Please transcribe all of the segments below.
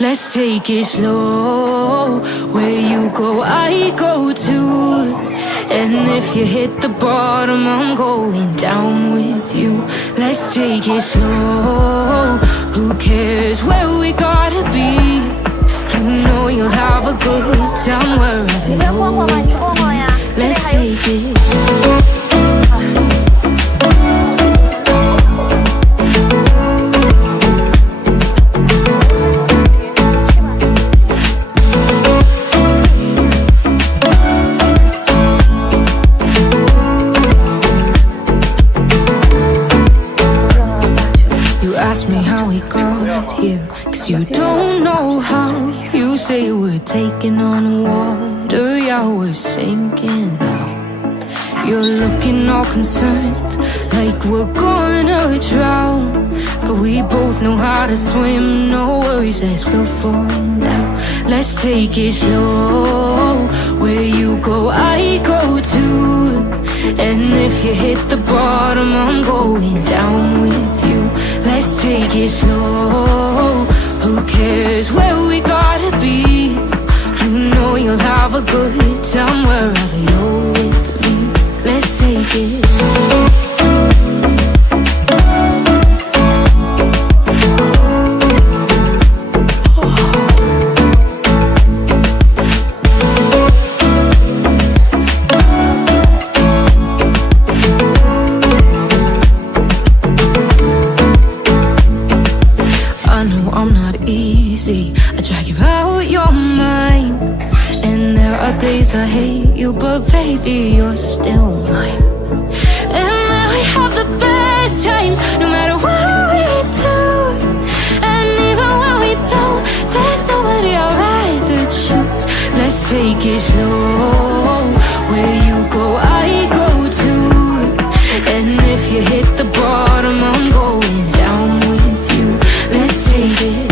Let's take it slow. Where you go, I go too. And if you hit the bottom, I'm going down with you. Let's take it slow. Who cares where we gotta be? You know you'll have a good time wherever you go. Let's take it. Ask me how we got here, 'cause you don't know how. You say we're taking on water, yeah, we're sinking now. You're looking all concerned, like we're gonna drown. But we both know how to swim, no worries, let's go for now. Let's take it slow. Where you go, I go too. And if you hit the bottom, I'm going down with you. Let's take it slow. Who cares where we gotta be? You know you'll have a good time wherever you're with me. Let's take it. I drag you out your mind, and there are days I hate you, but baby, you're still mine. And then we have the best times, no matter what we do. And even when we don't, there's nobody I'd rather choose. Let's take it slow. Where you go, I go too. And if you hit the bottom, I'm going down with you. Let's take it.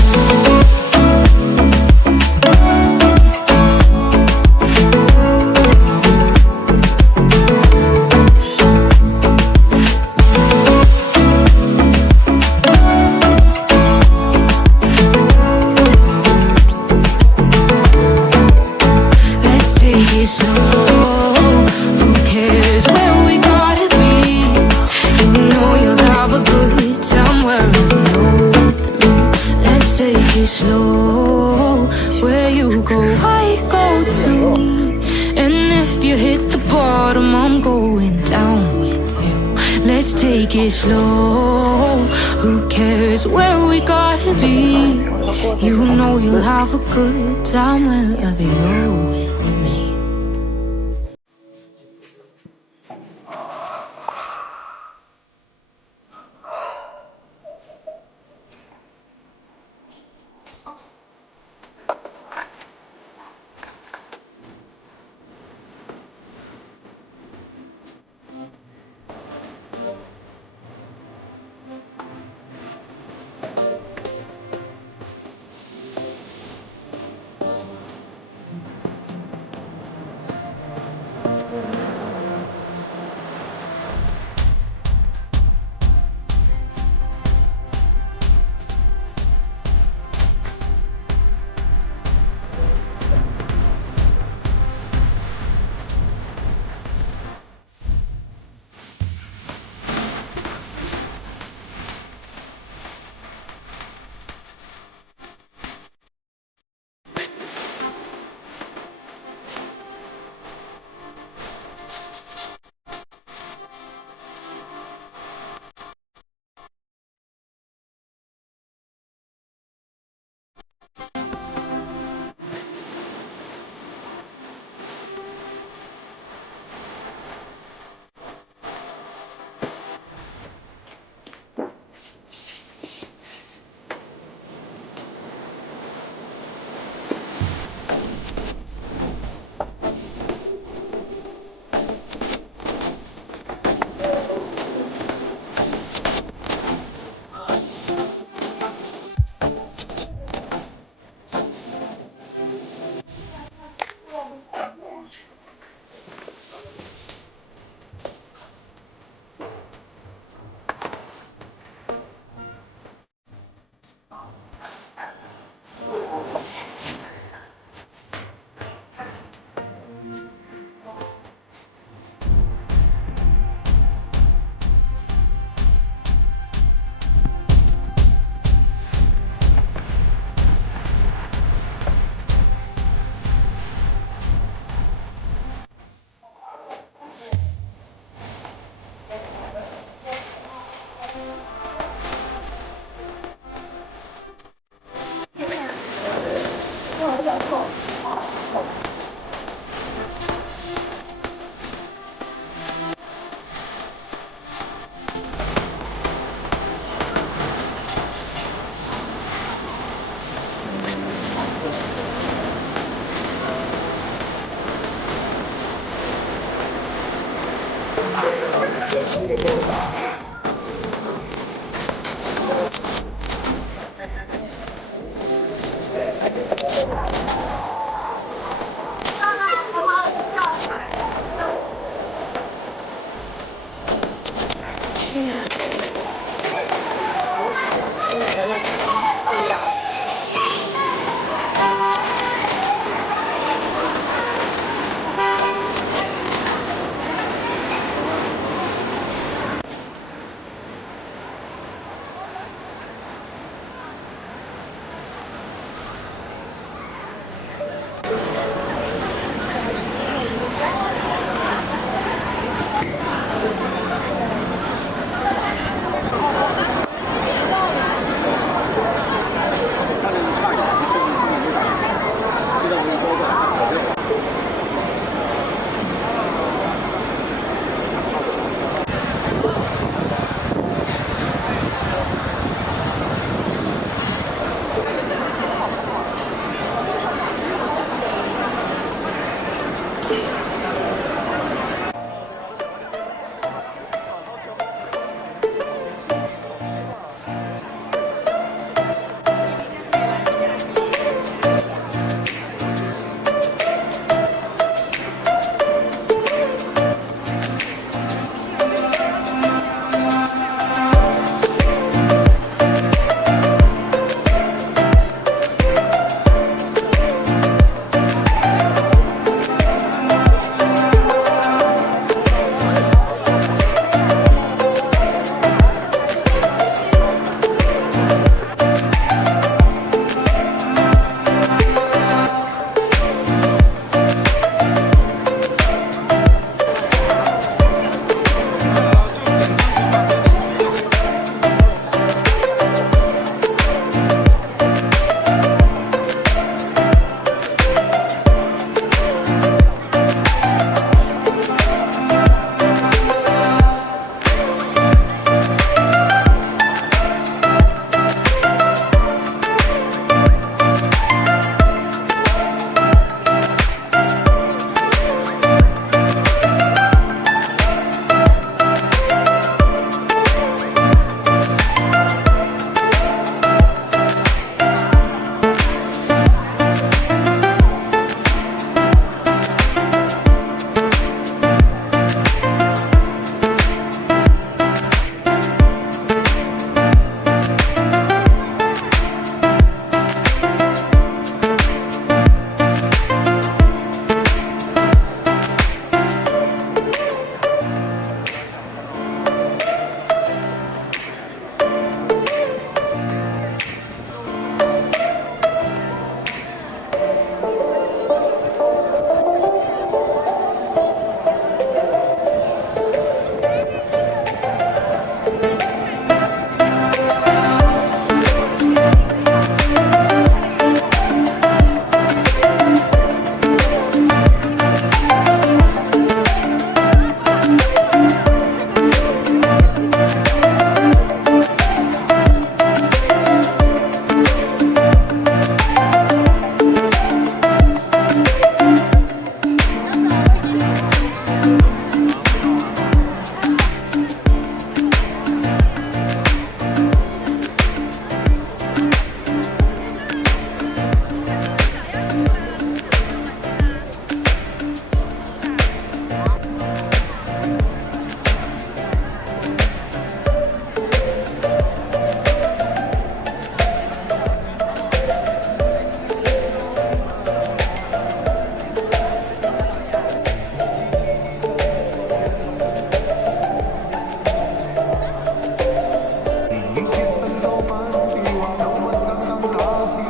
Take it slow. Who cares where we gotta be? You know you'll have a good time wherever you're with me.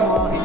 He